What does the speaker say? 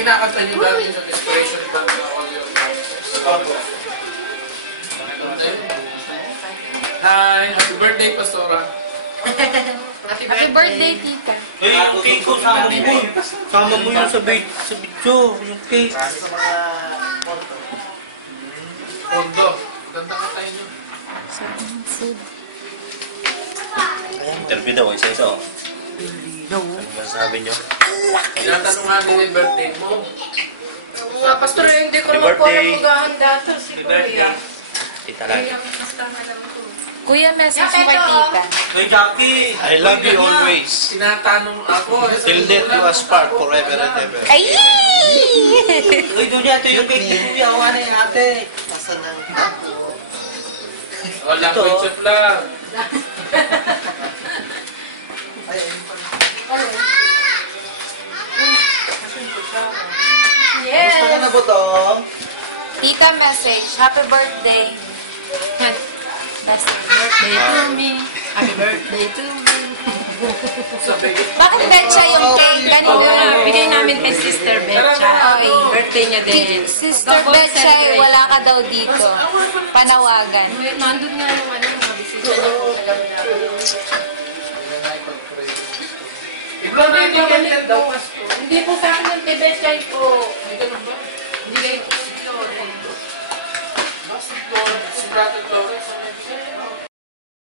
kinakanta niyo dati sa inspiration band na all your lives. Hi! Happy birthday, Pastora! Happy birthday, tita. Hey, yung cake ko, sama mo yun. Sama mo yun sa video. Yung cake. Pondo. Ganda ka tayo nyo. Interview daw, isa-isa. Ano masasabi nyo? Tinatanong nga din yung birthday mo. Mga pastor, hindi ko naman po alam maghahanda to si Kuya. Tita lang. Kuya, message mo kay tita. Hey, Jackie! I love you always. Tinatanong ako. Till death do us part, forever and ever. Ay! Uy, doon niya. Ito yung cake ni Kuya. Awa na yung ate. Nasaan ang tapo? Wala ko chef lang. Yes! Gusto ka na ba ito? Tita, message. Happy birthday. Happy birthday to me. Happy birthday to me. Bakit Betcha yung cake? Ganun Bigay namin kay Sister Betcha. Birthday niya din. Sister Betcha, wala ka daw dito. Panawagan. Nandun nga yung ano, mga bisita niya po. Ikaw na yung ganyan daw, Pastor. Hindi po sa akin yung kay Betcha po. May ganun ba? Hindi kayo po dito. Si Brother Flores.